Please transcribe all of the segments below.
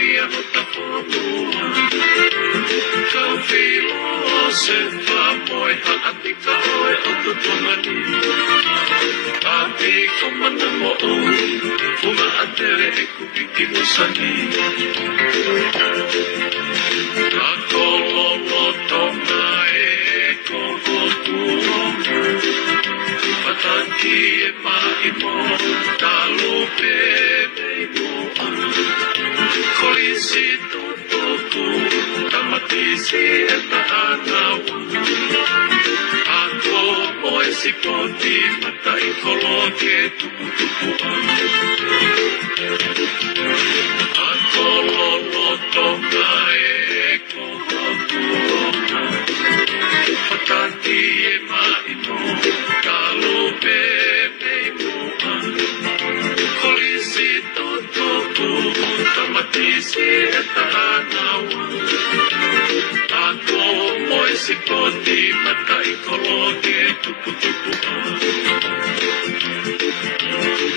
hawia o taponua. Kau filosofa moe haatika oe o tutumani. Api ko mana mo o, uma atere e kupiki musani. Ako lolo tonga e koko tuonga. Pataki e maimo, talupe meimo. Kolisi tutuku, tamatisi e taanawa. Ako moe sipoti, mata i koloke tupu-tupuan. Ako lolo tonga e koko tuonga. Pataki e maimo, talupe meimo. Kolisi tutuku, tamatisi e taanawa. Ako moe sipoti, mata i koloke tupu-tupuan.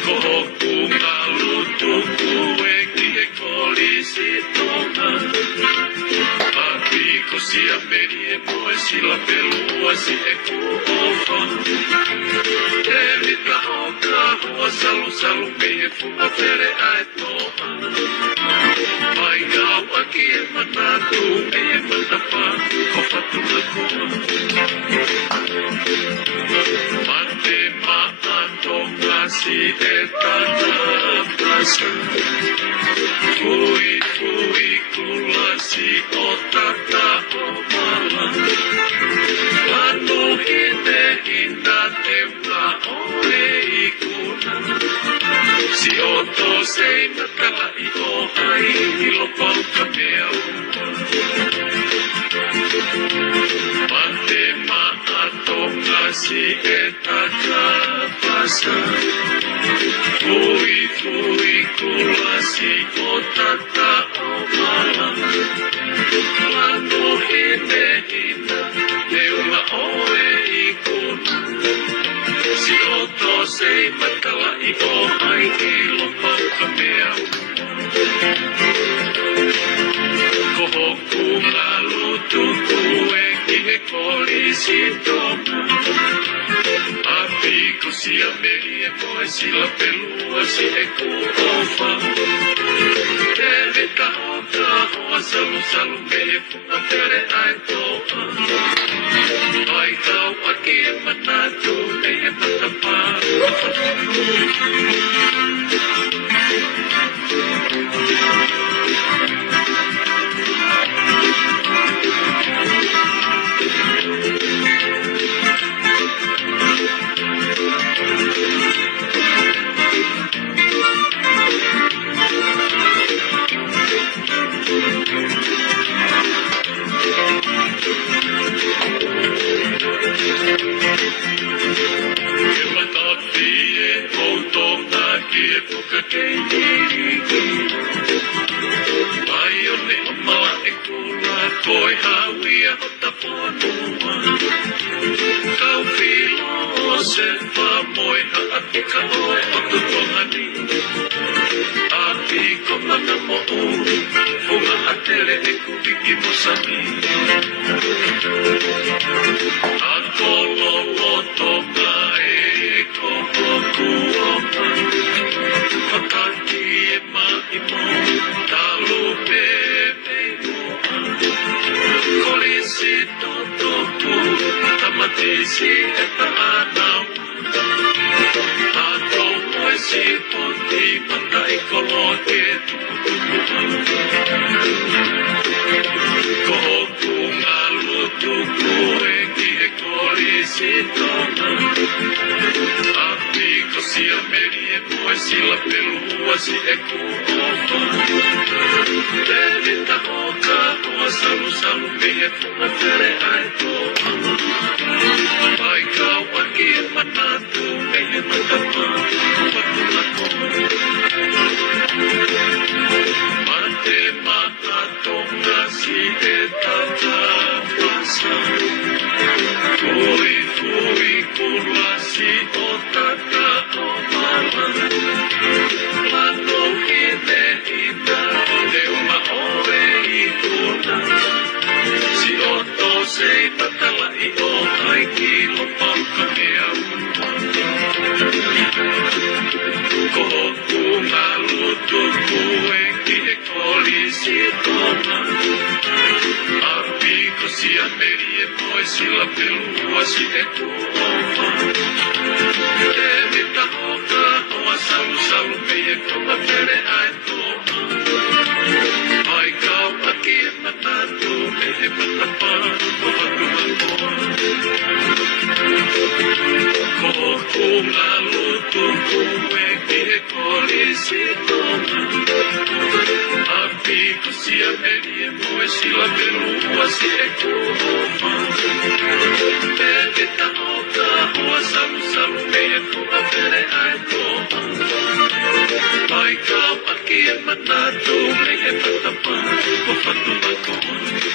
Kohoku ngalutuku e kihe kolisi tonga. Api ko sia meri e moe sila pelua si e kuofa. E vita hoka hoa salu mehe funga pere ae toa. Mai ngau aki e manatu mehe matapa ko fatuna koa. Mate maatonga si e tana pasa. Fui kula si o tata o mala. Lanu hine te ua oe ikuna. Si o to sei matala i o hai ilo pau ka mea ua. Mate maatonga si e tata pasa. Fui kula si o tata o mala. Lanu hine te ua oe ikuna. Si o to sei matala i o hai ilo pau ka mea ua. Kohoku ngalutuku e kihe kolisi tonga. Api ko sia meri e moe sila pelua si e kuofa. Te veta hoka hoa salu mehe funga pere ae toa. Ai kau aki e manatu mehe matapa. Koi hawia o taponua. Kau filosofa moe haatika oe o tutongani. Api ko mana mo o, funga atere e kupiki musani. Ako lolo tonga e koko tuonga. Pataki e maimo, talupe meimo. Kolisi tutuku, tamatisi e taanawa. Ako moe sipoti, mata i koloke tupu-tupuan. Kohoku ngalutuku e kihe kolisi tonga. Api ko sia meri e moe sila pelua si e kuofa. Te vita hoka hoa salu mehe funga pere ae toa. Mai kau aki e manatu mehe matapa patuna koa. Mate maatonga si e tata pasa. Fui kula si o tata o mala. Lanu hine te olisi tona. Apiko sia merie poi sillä peluasi ekuoma. Tevita hoka hoa salu salu meie koma pere ain toma. Aikau akie matatu mehe matapaa kohatuma koa. Kohkuunga lutuku ekihe kolisi toma. Apiko sia merie poi sillä peluasi ekuoma. Tevita hoka hoa salu salu meie koma pere ain toma. Aikau akie matatu mehe matapaa kohatuma koa.